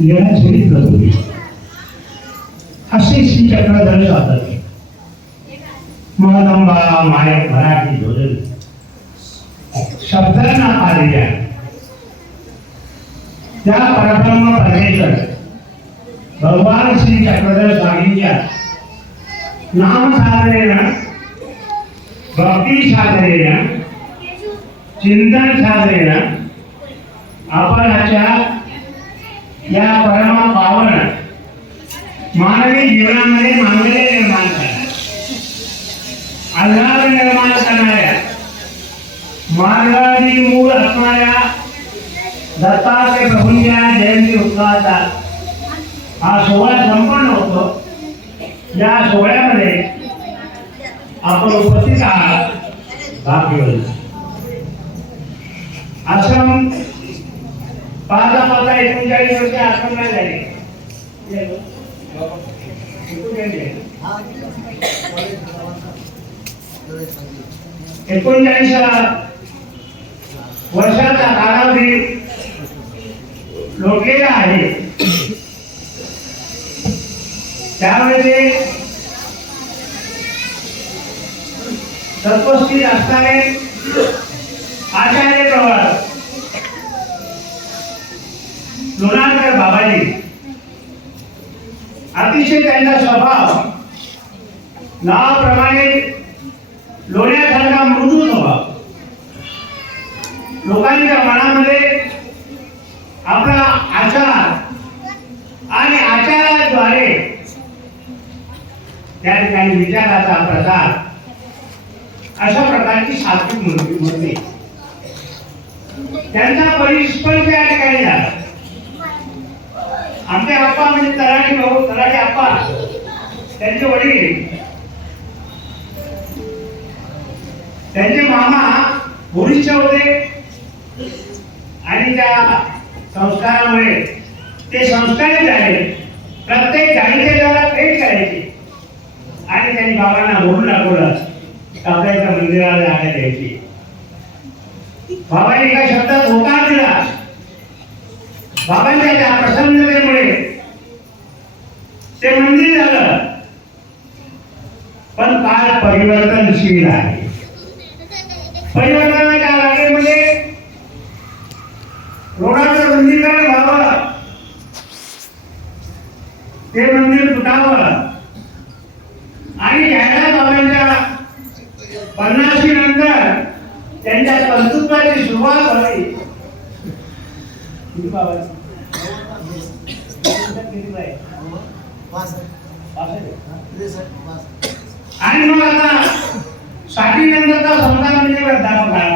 येणं चरित्र होते असे श्री चक्रधर साधक महदंबा माय मराठी धोरण शब्दांना आलेल्या त्या परब्रह्म परमेश्वर भगवान श्री चक्रधर स्वामींच्या नाम साधनेनं भक्ती साधनेनं चिंतन साधनेनं आपणाच्या या परम पावन मानवी जीवनामध्ये मांगल्य निर्माण करणार आधार निर्माण करणाऱ्या मार्गाची मूळ असणाऱ्या दत्तात्रय प्रभूंच्या जयंती उत्सवाचा हा सोहळा संपन्न होतो. या सोहळ्यामध्ये आपण उपस्थित आहात भाग्यवंत. आश्रम 39 वर्ष आश्रमला झाले. 39 वर्षाचा कालावधी लोटलेला आहे. त्यामध्ये तत्वस्थित असणारे आचार्य प्रवास लोणारकर बाबाजी अतिशय त्यांचा स्वभाव नावाप्रमाणे लोण्यासारखा मृदू स्वभाव लोकांच्या मनामध्ये आपला आचार आणि आचाराद्वारे त्या ठिकाणी विचाराचा प्रसार अशा प्रकारची सात्विक मूर्ती त्यांचा परिस्पर्श या ठिकाणी झाला. आमचे आप्पा म्हणजे तराटे भाऊ तराटे आप्पा त्यांचे वडील त्यांचे मामा भोरीचे होते आणि त्या संस्कारामुळे ते संस्कारित झाले. प्रत्येक जाळीच्या द्वारा भेट करायची आणि त्यांनी बाबांना बोलून दाखवलं आपल्या मंदिराला जागा द्यायची. बाबांनी एका शब्दात होकार दिला. बाबांच्या त्या प्रसन्नतेमुळे ते मंदिर झालं. पण काळ परिवर्तनशील आहे. परिवर्तनाच्या लागेमध्ये रोडाचं मंदिर व्हावं, ते मंदिर तुटावं आणि त्याला बाबांच्या 50 नंतर त्यांच्या कर्तृत्वाची सुरुवात झाली. आणि मग आता 60 नंतरचा संसार म्हणजे वृद्धापकाळ.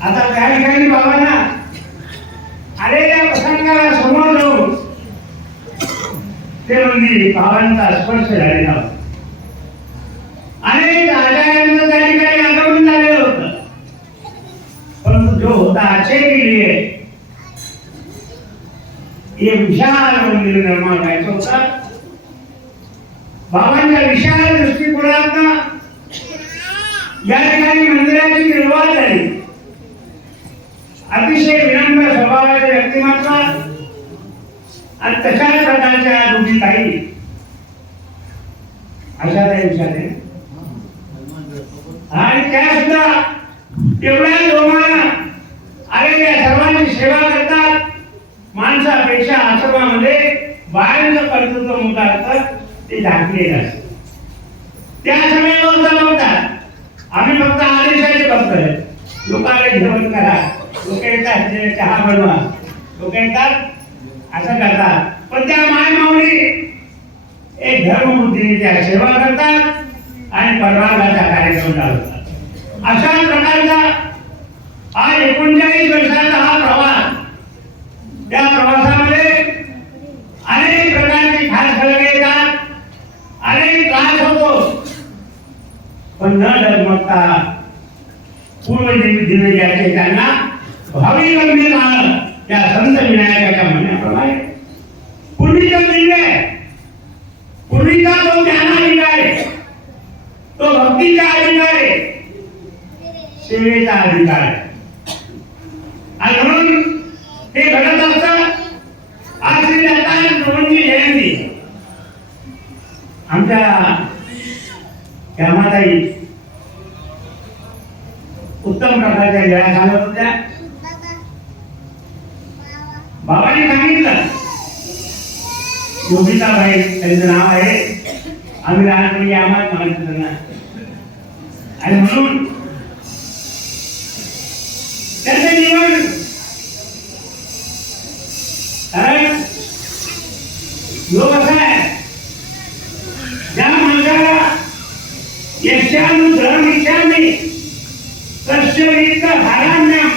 आता त्या ठिकाणी बाबांना आलेल्या प्रसंगाला समोर जाऊन ते म्हणजे बाबांचा स्पर्श झालेला होता. अनेक आचार्यांचं त्या ठिकाणी आगमन झालेलं होतं. परंतु जो होता आचे के लिए एक विशाल मंदिर निर्माण व्हायचं होतं. बाबांच्या विशाल दृष्टिकोनातून या ठिकाणी मंदिराची निर्माण झाली. अतिशय विनम्र स्वभावाचे व्यक्तिमत्व आणि तशाच प्रकारच्या दोघी काही अशा त्या विषयाने आणि त्या सुद्धा तेवढ्या जोमानं आलेल्या सर्वांची सेवा करतात. माणसापेक्षा आश्रमामध्ये बायांचं कर्तृत्व मोठं असतं, ते झाकलेलं असतं. त्या समयावर बघतात. आम्ही फक्त आदेशाचे बघतोय. लोकांना जेवण करा, लोक येतात चहा बनवा, लोक येतात असं करतात. पण त्या मायमाऊली एक धर्मबुद्धीने सेवा करतात आणि परमार्थाचा कार्यक्रम चालवतात. अशा प्रकारचा आज 39 वर्षाचा हा प्रवास. त्या प्रवासामध्ये अनेक प्रकारचे खास फलक येतात, अनेक त्रास होतो, पण न डगमगता पूर्वजन्मी ज्याचे त्यांना भावी लग्न झालं त्या संत विनायकाच्या म्हणण्याप्रमाणे पूर्वीचा दिव्य पूर्वीचा तो ज्ञानाधिकार आहे, तो भक्तीचा अधिकार आहे, सेवेचा अधिकार आहे. आणि म्हणून हे घडत असतं आमच्या श्यामाताई उत्तम प्रकारच्या वेळा सांगत होत्या. बाबांनी सांगितलं, योगिताबाई त्यांचं नाव आहे, आम्ही लहानपणी आम्हाला म्हणायचं त्यांना, आणि म्हणून त्यांचं जीवन, कारण योग असा आहे, ज्या माणसाला यशानुधर्म इच्छामी कष्टवित्त हाराण्यम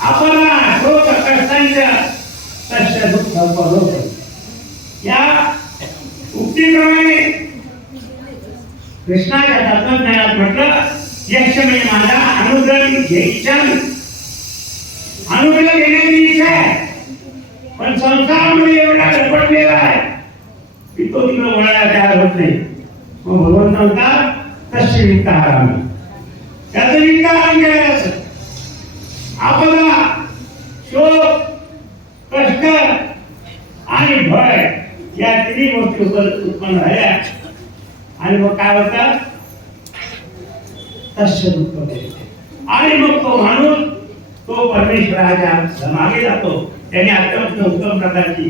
आपला शोक कष्टांच्या कष्ट दुःख परोप, या उक्तीप्रमाणे कृष्णाच्या तत्वज्ञानात म्हटलं, यश म्हणजे माझा अनुग्रह घ्यायचा, अनुग्रह घेण्याची इच्छा आहे, पण संसारामध्ये एवढा झपटलेला आहे की तो तिकडे वळायला तयार होत नाही. मग भगवंत म्हणतात तसे वित्तहारामी, त्याचं वित्तहारण करायचं. आपला शोक कष्ट आणि भय या तिन्ही गोष्टी उत्पन्न झाल्या, आणि मग काय होतं, तस्य दुःख, आणि मग तो माणूस तो परमेश्वराच्या मागे जातो. त्याने अत्यंत उत्तम प्रकारची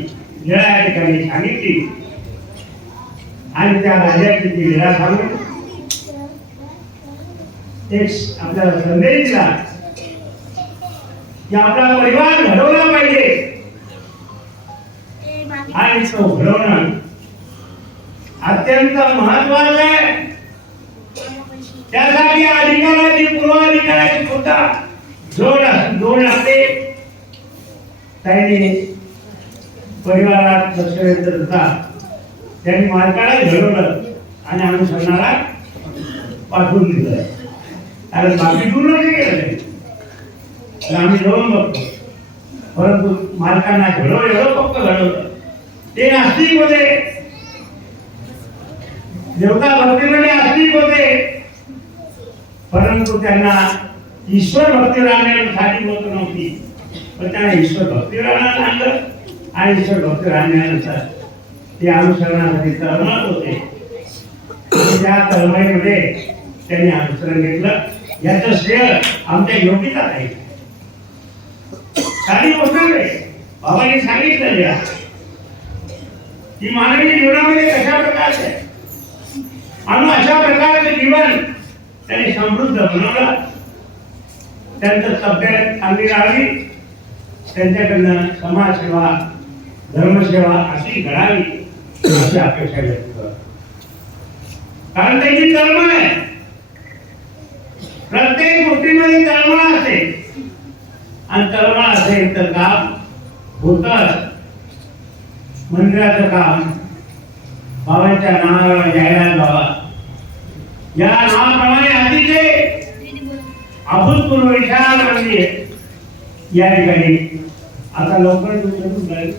लीळा या ठिकाणी सांगितली, आणि त्या राजाची ती लीळा सांगून एक आपल्याला संदेश दिला की आपला परिवार घडवला पाहिजे, आणि तो घडवणं अत्यंत महत्वाचं आहे. त्यासाठी अधिकाराची पूर्वाधिकाराची सुद्धा जोड लागते. त्यांनी परिवारात लक्ष द्यायचं होता, त्यांनी मालकाला घडवलं आणि अनुसरणाला पाठवून दिलं, कारण बाकी दूर नाही गेलं. आम्ही जाऊन बघतो, परंतु मालकांना घडवलं, एवढं फक्त घडवलं. ते नास्तिक होते, देवता भक्तीमध्ये आस्तिक होते, परंतु त्यांना ईश्वर भक्ती राहण्यासाठी होत नव्हती. पण त्यांना ईश्वर भक्ती राहण्यात आणलं, आणि ईश्वर भक्ती राहण्यानंतर ते अनुसरणासाठी तळमळत होते. त्या तळमळीमध्ये त्यांनी अनुसरण घेतलं. याचं श्रेय आमच्या योगिता आहे. साधी गोष्ट आहे, बाबांनी सांगितलं की मानवी जीवनामध्ये कशा प्रकारचे आहे, आणि अशा प्रकारचे जीवन त्यांनी समृद्ध बनवलं. त्यांचं तब्येत चांगली राहावी, त्यांच्याकडनं समाजसेवा धर्मसेवा अशी घडावी अशी अपेक्षा व्यक्त करतो. कारण त्यांची तळमळ आहे, प्रत्येक गोष्टीमध्ये तळमळ असते, आणि तळमळ असेल तर काम होतं. मंदिराचं काम, बाबांच्या नावाला जाहिरात बाबा, या नावाप्रमाणे अतिशय अभूतपूर्व विशाल मंदिर या ठिकाणी आता लवकर जाईल.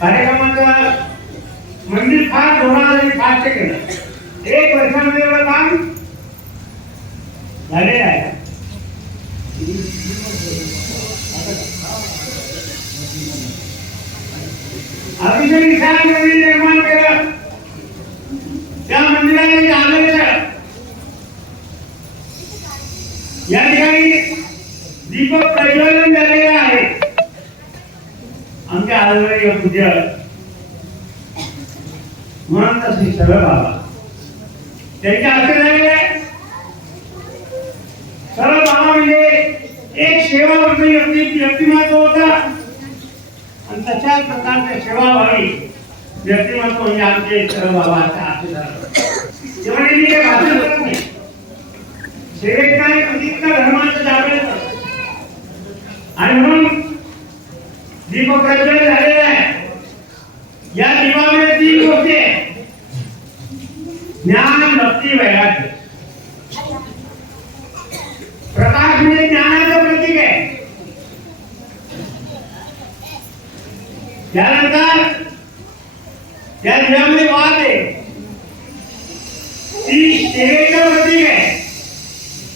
कार्यक्रमाचं मंदिर फार 2005 केलं. 1 वर्षामध्ये एवढं काम झालेलं आहे. अतिशय विशाल मंदिर निर्माण केलं. त्या मंदिराने आलेलं या ठिकाणी दीपक प्रज्वलन झालेलं आहे. आमच्या आदरणीय पूज्य महंत श्री सरळ बाबा त्यांच्या हाती झालेलं आहे. सरळ बाबा म्हणजे एक सेवाभावी व्यक्तिमत्व होता, आणि तशाच प्रकारच्या सेवाभावी व्यक्तिमत्व म्हणजे आमचे सरळ बाबाच्या हाती झालं. तेव्हा मी काही भाषण करत नाही, सेवेत काय प्रतिज्ञा धर्माचं जागरण करतो, आणि म्हणून दीपक प्रज्वलित झालेला आहे. या दीपामध्ये 3 गोष्टी आहेत: ज्ञान, भक्ती, वैराग्य. प्रकाश म्हणजे ज्ञानाचं प्रतीक आहे, त्यानंतर या दिव्यामध्ये वाद आहे ती सेवेच्या प्रतीक आहे.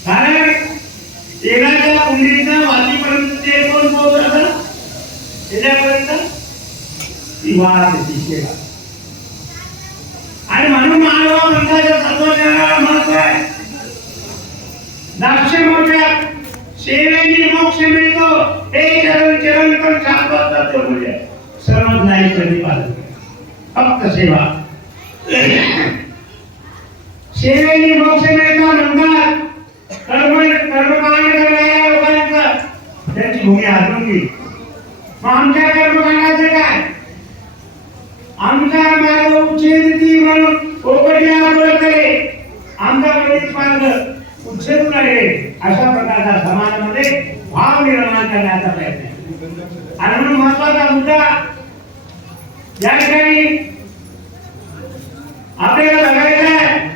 कारण तेलाच्या कुंडीतनं वातीपर्यंत ते कोण पोहोचत त्याच्यापर्यंत ती वाद ती सेवा. आणि म्हणून मानवा पंथाच्या तत्वज्ञानाला महत्व आहे. दाक्षिणात्य सेवेने मोक्ष मिळतो हे चिरंतन शाश्वत तत्व म्हणजे सर्वच नाही प्रतिपादन. फक्त सेवा सेवेने मोक्ष मिळतो म्हणतात. कर्मकांड करणाऱ्या लोकांचं त्यांची भूमी हातून गेली. मग आमच्या कर्मकांडाचं काय? आमचा मार्ग उच्छेदी म्हणून पोपटिया बोलते आमचा कधीच मार्ग उच्छेदून आहे अशा प्रकारचा समाजामध्ये भाव निर्माण करण्याचा प्रयत्न आहे. आणि म्हणून महत्वाचा मुद्दा या ठिकाणी आपल्याला बघायचा आहे.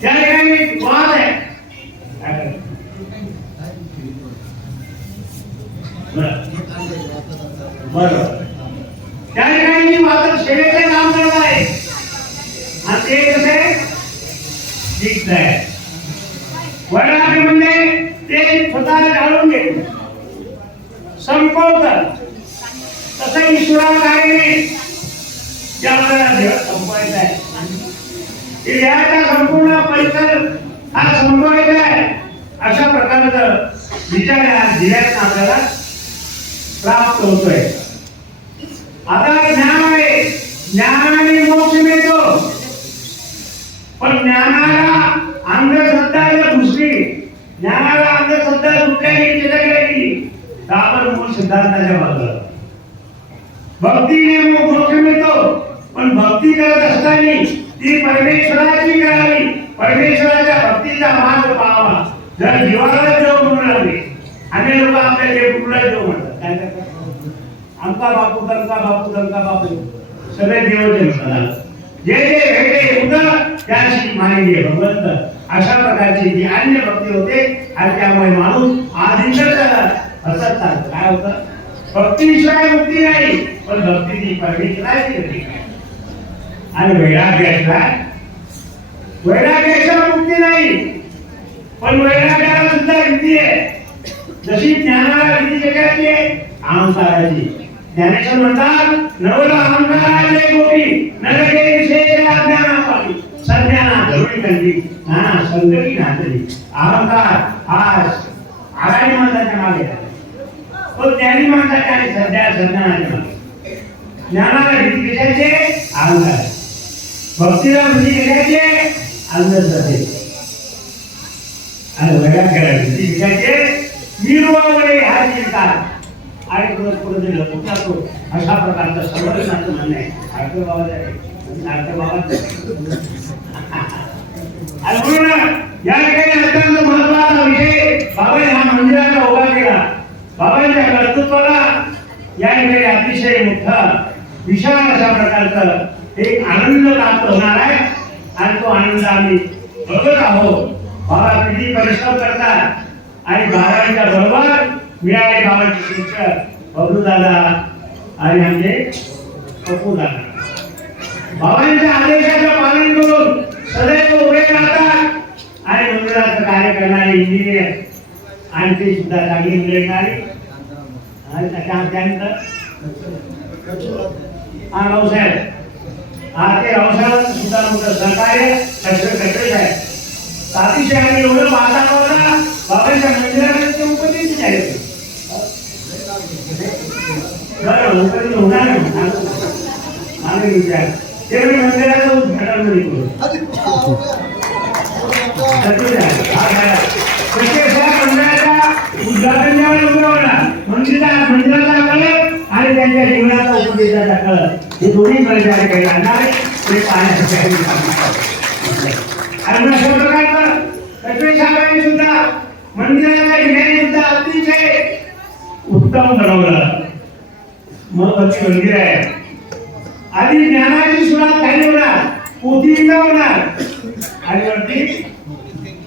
त्या ठिकाणी वाद आहे. बरोबर त्या ठिकाणी मात्र सेवेचे काम करत आहे. आणि ते कसे ठीक आहे. वडाचे म्हणजे ते स्वतः जाळून घेत संपवतात. तसं ईश्वरा कार्याने आपल्याला देव संपवायचा आहे. देहाचा संपूर्ण परिसर हा संपवायचा आहे अशा प्रकारचं विचार या दिव्यात आपल्याला प्राप्त होतोय. आता ज्ञान आहे. ज्ञानाने मोक्ष मिळतो. पण ज्ञानाला अंधश्रद्धा जर घुसली ज्ञानाला अंधश्रद्धा सुटल्याने त्याच्याकडे गेली तर आपण मूळ सिद्धांताच्या बाजूला. भक्तीने मोक्ष मिळतो. पण भक्ती करत असताना ती परमेश्वराची करावी. परमेश्वराच्या भक्तीचा मार्ग पाहावा. जर जीवाला देव म्हणून लागले अनेक लोक आपल्या देवला देव म्हणतात. काय करतात? आमचा बापू तमका बापू तमका बापू सगळे देवचे म्हणतात. जे जे भेटे उदर त्याची मानिले भगवंत अशा प्रकारची जी अन्य भक्ती होते. आणि त्यामुळे माणूस आधीच हसत चालतो. काय होतं? भक्तीशिवाय मुक्ती नाही. पण भक्ती ती परमेश्वराची होती. आणि वैराग्याशिवाय मुक्ती नाही. पण वैराग्याला सुद्धा विधी आहे. जशी ज्ञानाला विधी जगाची आहे अहंकाराची. ज्ञानेश्वर म्हणतात नवला अहंकाराचे गोटी नरके विशेष अज्ञानापाठी संज्ञाना धरुणी कंठी नाना संगती नाचली. अहंकार हा आगामी माणसाच्या मागे तो ज्ञानी माणसाच्या आणि सध्या संज्ञानाच्या मागे. ज्ञानाला विधी कशाचे? अहंकार. भक्तीला विधी कशाचे? अंधश्रद्धे. आणि वैराग्याला विधी कशाचे? निर्वावळे हा चिंता आणि पुढे लपून जातो अशा प्रकारचं संवर्धनाचं म्हणणं आहे. आर्थ बाबाचं आहे. आर्थ बाबाचं आणि म्हणून या ठिकाणी अत्यंत महत्वाचा विषय बाबांनी हा मंदिराचा उभा केला. बाबांच्या कर्तृत्वाला या ठिकाणी अतिशय मोठा विशाल अशा प्रकारचं एक आनंद प्राप्त होणार आहे. आणि तो आनंद आम्ही बघत आहोत. बाबा किती परिश्रम करतात. आणि बाबांच्या बरोबर मिळाले बाबांचे शिक्षक बबलू दादा आणि आमचे पप्पू दादा. बाबांच्या आदेशाचं पालन करून सदैव उभे राहतात. आणि मंदिराचं कार्य करणारे इंजिनियर आणि ते सुद्धा चांगली मिळणारी. आणि त्यानंतर हा रावसाहेब ते रावसाहेब सुद्धा मोठं सहकार्य कटरे आहे. अतिशय आम्ही एवढं पाहता होता बाबांच्या मंदिरामध्ये ते उपदेश आहे. बरं उपदेश होणार आम्ही विचार तेवढी मंदिराचं उद्घाटन करू. मंदिराच्या उद्घाटन ज्यावेळी उभं होणार मंदिराचा कळत आणि त्यांच्या जीवनाचा उपदेशाचा कळत हे दोन्ही प्रचार काही आणणार ते पाहण्यासाठी. आणि अशा प्रकारचं कटरे साहेबांनी सुद्धा मंदिराच्या डिझाईन सुद्धा अतिशय उत्तम बनवलं. महत्वाचे मंदिर आहे. आधी ज्ञानाची सुरुवात खाली होणार पोथीला होणार आणि वरती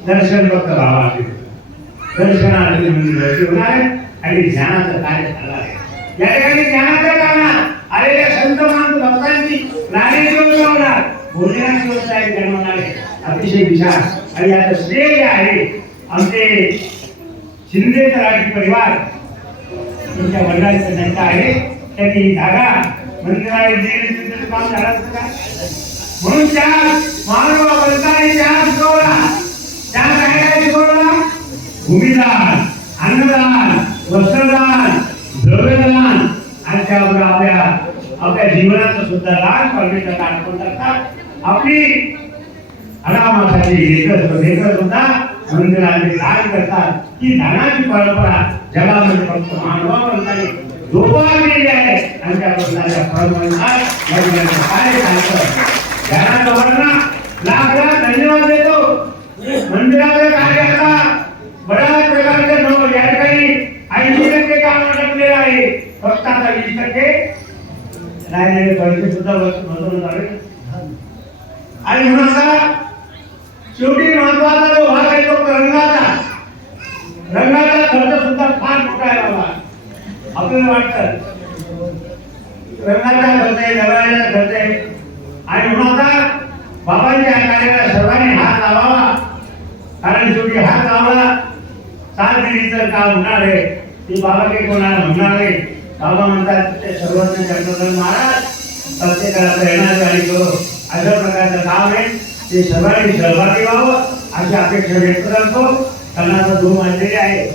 दर्शन फक्त भावाचे दर्शनार्थी मंदिर होणार आणि ध्यानाचं कार्य झालं आहे. या ठिकाणी ज्ञानाच्या कारणात आलेल्या संत महान भक्तांची नाण्याची व्यवस्था होणार, भोजनाची व्यवस्था आहे जन्मणार आहे, अतिशय विशाल. आणि आता श्रेय जे आहे आमचे शिंदे तलाठी परिवार तुमच्या वडिलांचं जनता आहे, त्यांनी जागा मंदिराला देण्याचं काम झालं असतं का? म्हणून त्या मानवा पंतांनी त्या शिकवला, त्या काय शिकवला? भूमिदान, अन्नदान, वस्त्रदान, द्रव्यदान आणि त्याबरोबर आपल्या जीवनाचं सुद्धा दान करण्याचं काम करतात. आपली अनामासाठी लेकर सुद्धा मंदिराने दान करतात. ही दानाची परंपरा जगामध्ये फक्त मानवा पंतांनी जोपासलेली आहे आणि त्या पंतांच्या परंपरेला काय सांगतं ज्ञानाचा वर्णन लाख लाख धन्यवाद देतो. मंदिराचे कार्य आता बऱ्याच प्रकारचे या ठिकाणी 80% काम अडकलेलं आहे, फक्त आता 20% राहिलेले पैसे सुद्धा बसवून झाले. आणि म्हणून आता शेवटी महत्वाचा जो भाग आहे तो रंगाचा खर्च सुद्धा फार मोठा आहे बाबा. आपल्याला वाटतं रंगाचा खर्च आहे, दरवाजाचा खर्च आहे. आणि म्हणून आता बाबांच्या कार्याला सर्वांनी हात लावावा, कारण शेवटी हात लावला 7 दिवसाचं काम होणार आहे. ते बाबा काही कोणाला म्हणणार नाही. बाबा म्हणतात ते सर्वज्ञ चंद्रधर महाराज प्रत्येकाला प्रेरणादायी करो, अशा प्रकारचं काम आहे. ते सर्वांनी सहभागी व्हावं अशी अपेक्षा व्यक्त करतो. त्यांना 2 वाजलेले आहे.